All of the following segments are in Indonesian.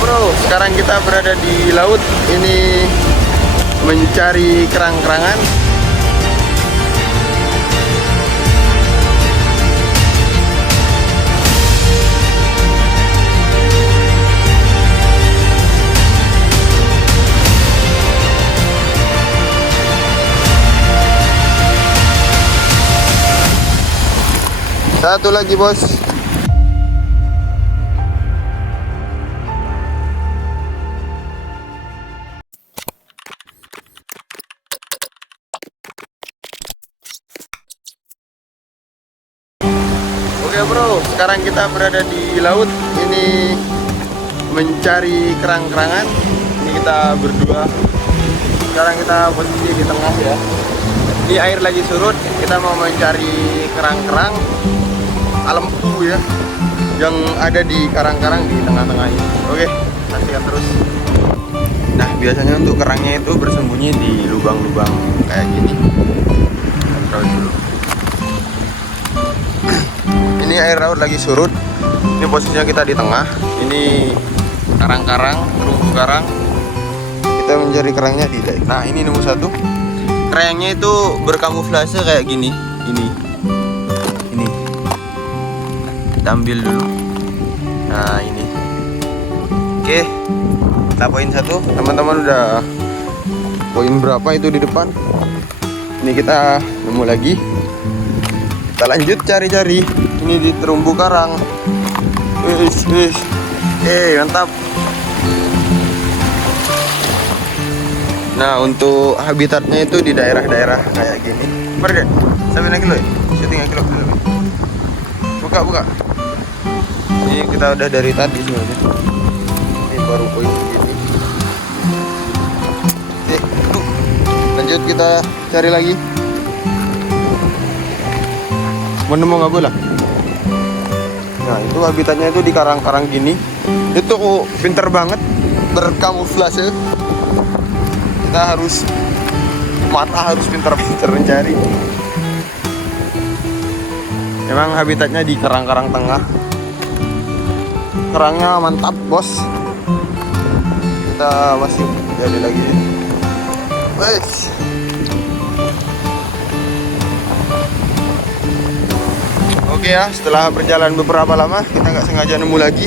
bro, sekarang kita berada di laut. Ini mencari kerang-kerangan. Satu lagi bos. Oke bro, sekarang kita berada di laut. Ini mencari kerang-kerangan. Ini kita berdua. Sekarang kita posisi di tengah ya. Ini air lagi surut. Kita mau mencari kerang-kerang alempu ya, yang ada di karang-karang di tengah-tengah ini. Oke, nantikan terus. Nah, biasanya untuk kerangnya itu bersembunyi di lubang-lubang kayak gini. Taruh dulu. Ini air laut lagi surut. Ini posisinya kita di tengah. Ini karang-karang, terumbu karang. Kita mencari kerangnya di daerah. Nah, ini nomor satu. Kerangnya itu berkamuflase kayak gini. Ini. Kita ambil dulu. Nah, ini. Oke. Kita poin satu. Teman-teman udah poin berapa itu di depan? Ini kita nemu lagi. Kita lanjut cari-cari. Ini di terumbu karang. Wis. Mantap. Nah, untuk habitatnya itu di daerah-daerah kayak gini. Mari deh. Sampai naik kilo ya? Syuting kilo dulu. Buka. Ini kita udah dari tadi sebenarnya. Ini baru poin segini. Oke, lanjut kita cari lagi. Menemu nggak boleh. Nah, itu habitatnya itu di karang-karang gini. Itu pinter banget berkamuflase. Kita harus pinter-pinter mencari. Memang habitatnya di karang-karang tengah. Kerangnya mantap bos. Kita masih jadi lagi. Wes. Oke ya, setelah berjalan beberapa lama kita nggak sengaja nemu lagi.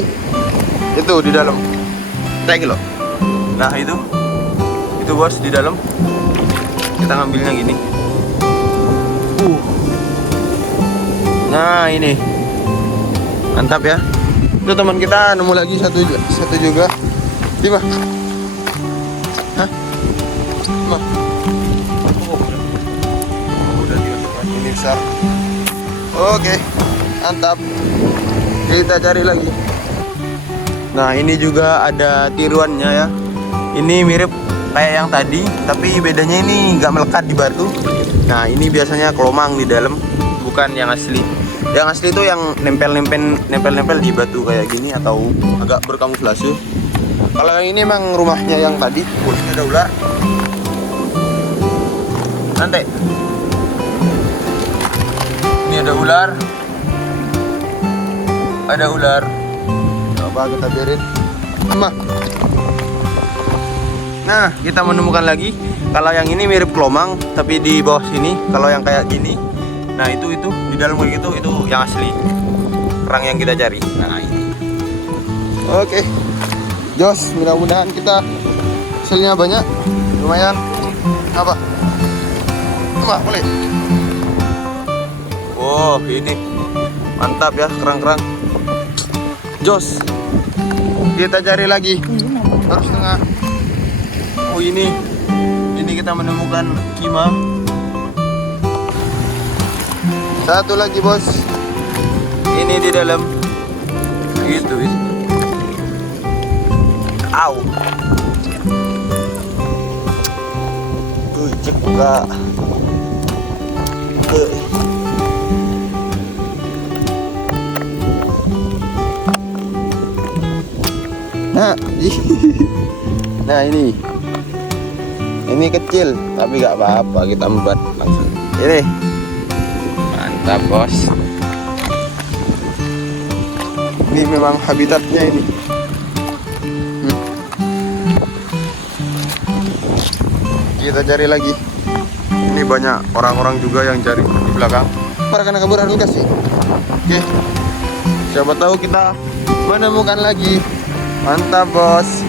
Itu di dalam. Tag loh. Nah itu bos di dalam. Kita ngambilnya gini. Nah ini mantap ya. Itu teman kita nemu lagi satu juga. Lima. Hah? Lima. Udah ini besar. Oke, mantap. Kita cari lagi. Nah ini juga ada tiruannya ya. Ini mirip kayak yang tadi, tapi bedanya ini nggak melekat di batu. Nah ini biasanya kelomang di dalam, bukan yang asli. Yang asli itu yang nempel di batu kayak gini atau agak berkamuflase. Kalau yang ini emang rumahnya yang tadi. Ini ada ular. Nanti. Ini ada ular. Coba kita biarin. Nah, kita menemukan lagi. Kalau yang ini mirip kelomang, tapi di bawah sini. Kalau yang kayak gini, nah itu di dalam kayak gitu, itu yang asli kerang yang kita cari. Nah ini. Oke, Jos, mudah-mudahan kita hasilnya banyak, lumayan. Apa? Boleh. Oh, ini mantap ya kerang-kerang. Jos, kita cari lagi. Harus tengah. Oh ini kita menemukan kima. Satu lagi bos. Ini di dalam. Gitu. Au. Juga. Nah ini kecil tapi nggak apa-apa, kita membuat langsung. Ini mantap bos. Ini memang habitatnya ini. kita cari lagi. Ini banyak orang-orang juga yang cari di belakang. Para kena kabur harus kasih. Oke. Siapa tahu kita menemukan lagi. Mantap, bos.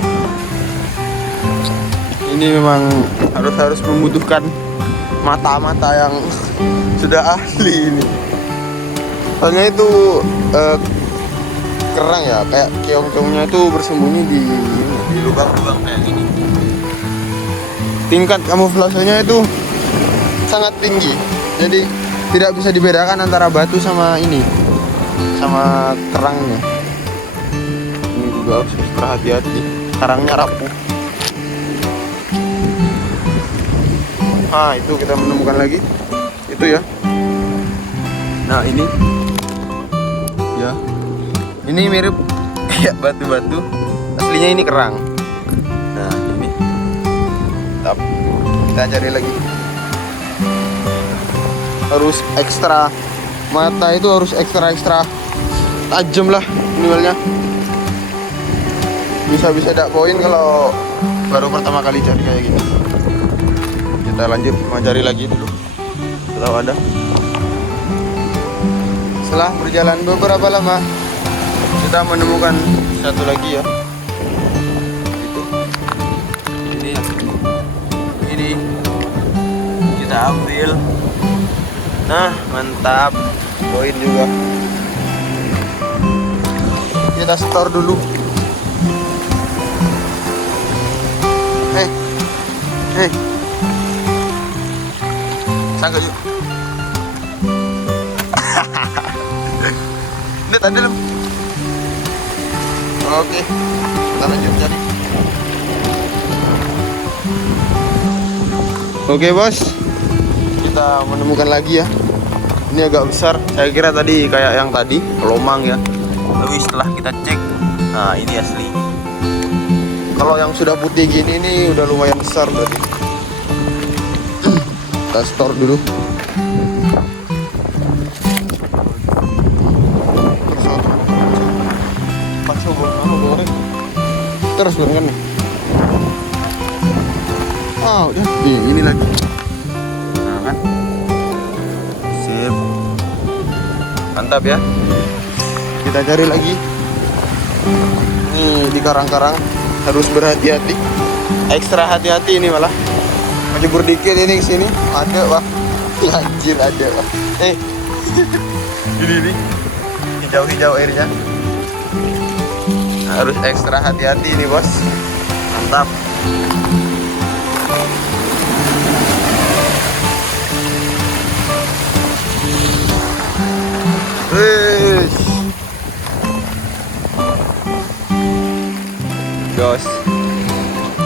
Ini memang harus membutuhkan mata-mata yang sudah ahli ini. Soalnya itu kerang ya, kayak keong-keongnya itu bersembunyi di lubang-lubang kayak gini. Tingkat kamuflasenya itu sangat tinggi, jadi tidak bisa dibedakan antara batu sama ini, sama kerangnya. Ini juga harus ekstra hati-hati, karangnya rapuh. Itu kita menemukan lagi, itu ya. Nah ini, ya, ini mirip kayak batu-batu, aslinya ini kerang. Nah ini, kita cari lagi. Harus ekstra, mata itu harus ekstra tajam lah minimalnya. Bisa dapat poin kalau baru pertama kali cari kayak gini. Kita lanjut mencari lagi dulu. Kalau ada. Setelah berjalan beberapa lama, kita menemukan satu lagi ya. Ini kita ambil. Nah, mantap. Poin juga. Kita store dulu. Hei. Sangka yuk. Ini tadi dalam. Oke. Kita lanjut cari. Oke, bos. Kita menemukan lagi ya. Ini agak besar. Saya kira tadi kayak yang tadi, kelomang ya. Lalu setelah kita cek, nah ini asli. Kalau yang sudah putih gini ini udah lumayan besar berarti. Kita store dulu. Terus kan nih. Udah. Ini lagi. Nah kan. Sip. Mantap ya. Kita cari lagi. Nih di karang-karang harus berhati-hati. Ekstra hati-hati ini malah. Menjebur dikit ini ke sini. Ada, Wah. Anjir ada, Wah. Ini. Hijau-hijau airnya. Harus ekstra hati-hati ini, bos. Mantap. Bos,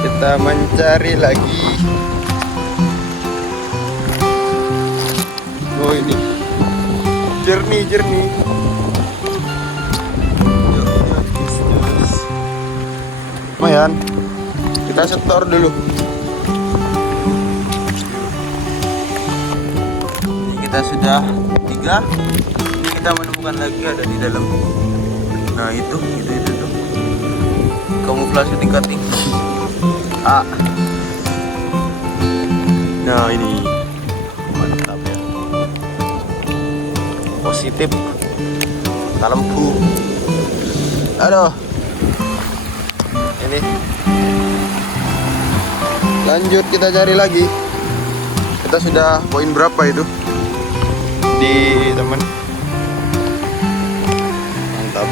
kita mencari lagi. Oh ini jernih. Lumayan. Kita setor dulu. Ini kita sudah 3. Ini kita menemukan lagi ada di dalam. Nah itu tuh. Kamuflase tingkat tinggi. Nah ini mantap ya. Positif. Lembu. Aduh. Ini. Lanjut kita cari lagi. Kita sudah poin berapa itu? Di teman. Mantap.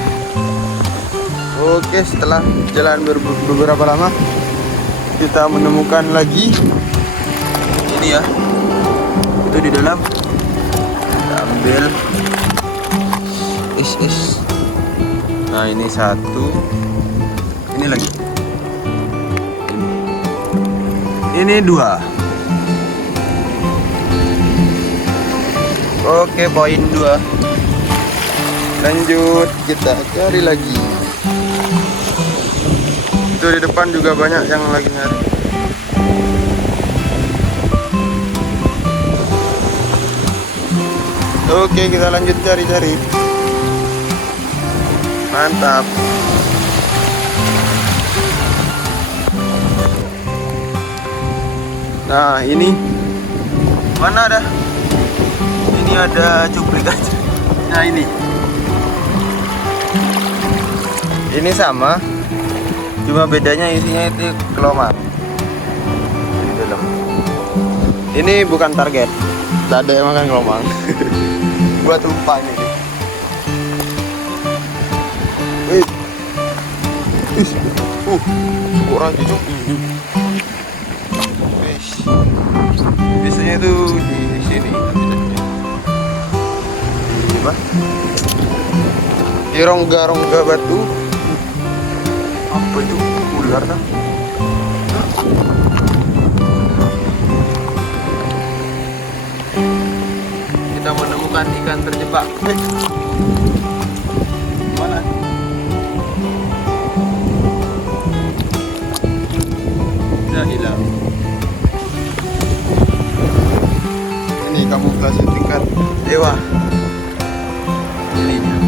Oke, setelah jalan beberapa lama, kita menemukan lagi. Ini ya. Itu di dalam. Kita ambil. Nah, ini satu. Ini lagi. Ini 2. Oke, poin 2. Lanjut, kita cari lagi. Itu di depan juga banyak yang lagi nyari. Oke, kita lanjut cari-cari. Mantap. Nah ini mana ada? Ini ada cuplik aja. Nah ini sama, cuma bedanya isinya itu kelomang di dalam. Ini bukan target, tak ada yang makan kelomang. Buat umpan ini. Kurang cucuk. Biasanya itu di sini. Di mana? Di rongga-rongga batu. Apa itu? Ular kan? Kita menemukan ikan terjebak. Mana? Sudah hilang. Ini kamuflase tingkat dewa. Ini dia.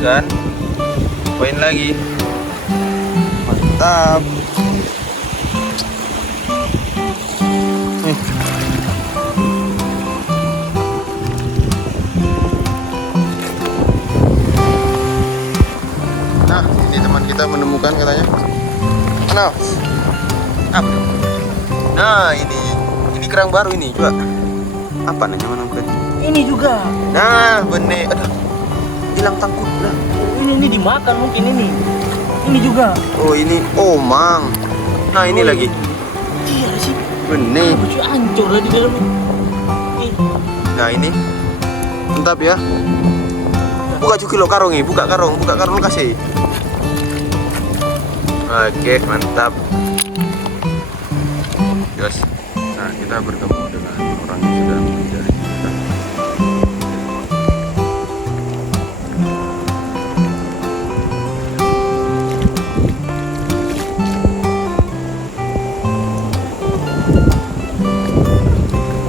Kan? Poin lagi. Mantap. Nah, ini teman kita menemukan katanya. Nah, apa? Nah, ini kerang baru ini, coba. Apa namanya menemukan? Ini juga. Nah, benih. Aduh, hilang tangkut lah. Ini dimakan mungkin ini. Ini juga. Oh, ini omang. Nah, ini lagi. Iya sih. Benih. Baju hancur lah di dalam. Nah, ini. Mantap ya. Buka cuki lo karung ini, buka karung kasih. Oke, mantap. Yes. Nah, kita bertemu dengan orang yang sudah mencari kita.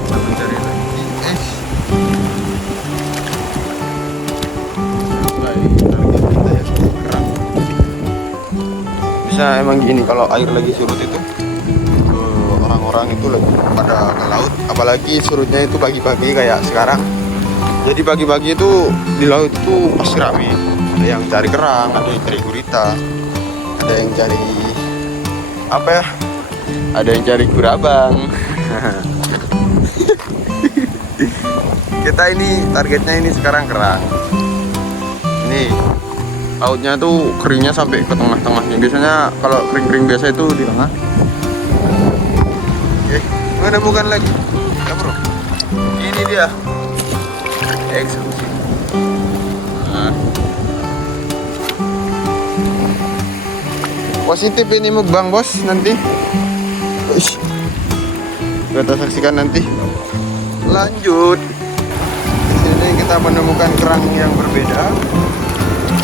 Kita mencari lagi. Bisa emang gini kalau air lagi surut itu orang-orang itu lagi pada ke laut, apalagi surutnya itu pagi-pagi kayak sekarang. Jadi pagi-pagi itu di laut itu pasti rame. Ada yang cari kerang, ada yang cari gurita, ada yang cari apa ya? Ada yang cari gurabang. Kita ini targetnya ini sekarang kerang. Ini lautnya tuh keringnya sampai ke tengah-tengahnya. Biasanya kalau kering-kering biasa itu di tengah. Oke, menemukan lagi. Ya bro, ini dia eksekusi. Nah. Positif ini mukbang bos nanti. Kita saksikan nanti. Lanjut. Di sini kita menemukan kerang yang berbeda.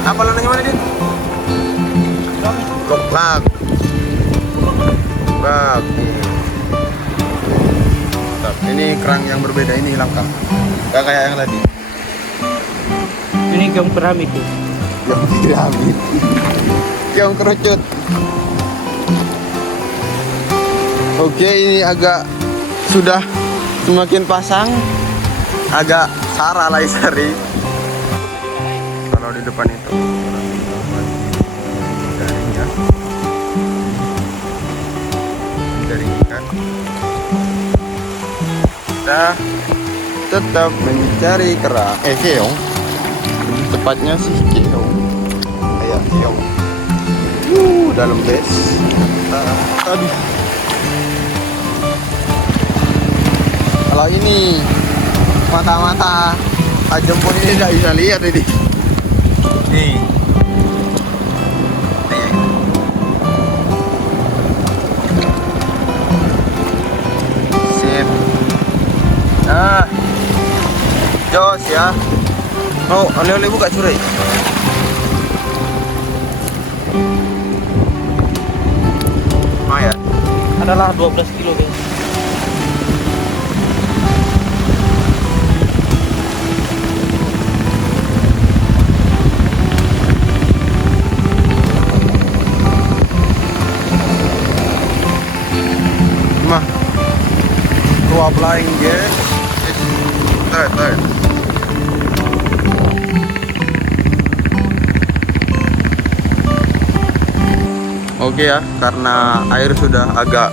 Apa lo nanya mana dia? Loklak. Bak. Ini kerang yang berbeda, ini langka. Gak kayak yang tadi. Ini gam keramik tuh. Yang keramik. Yang kerucut. Oke, ini agak sudah semakin pasang. Agak sara lah isari. Kalau di depan itu dari ikan, kita tetap mencari kerang. Keong, tepatnya sih keong, kayak keong. Dalam bes. Aduh. Kalau ini mata-mata tajam pun ini tidak bisa lihat ini. Nih. Sip. Nah. Jos ya. Mau oleh-oleh buka curai. Lumayan. Adalah 12 kilo guys. applying gear. Turn. Oke ya, karena air sudah agak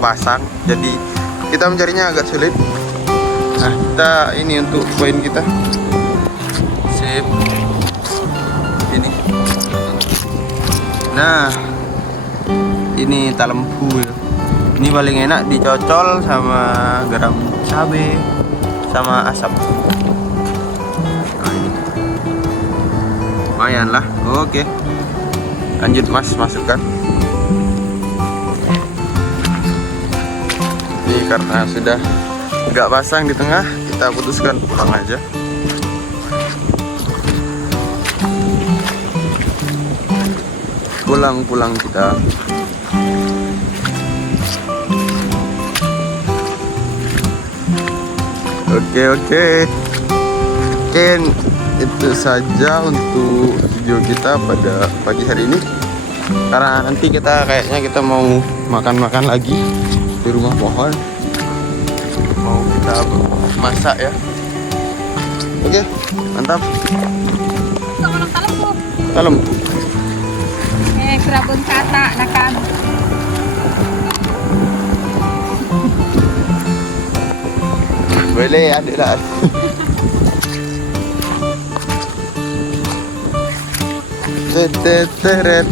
pasang, jadi kita mencarinya agak sulit. Nah, kita ini untuk poin kita. Sip. Ini. Nah, ini talempu ya. Ini paling enak dicocol sama garam cabe sama asap. Nah, ini. Lumayan lah. Oke. Lanjut Mas, masukkan. Ini karena sudah nggak pasang di tengah, kita putuskan pulang aja. Pulang kita. Oke. Mungkin itu saja untuk video kita pada pagi hari ini. Karena nanti kayaknya kita mau makan lagi di rumah pohon. Mau kita masak ya. Oke, mantap. Talempu. Kerabun kata nakan. Boleh ada lah. Teret.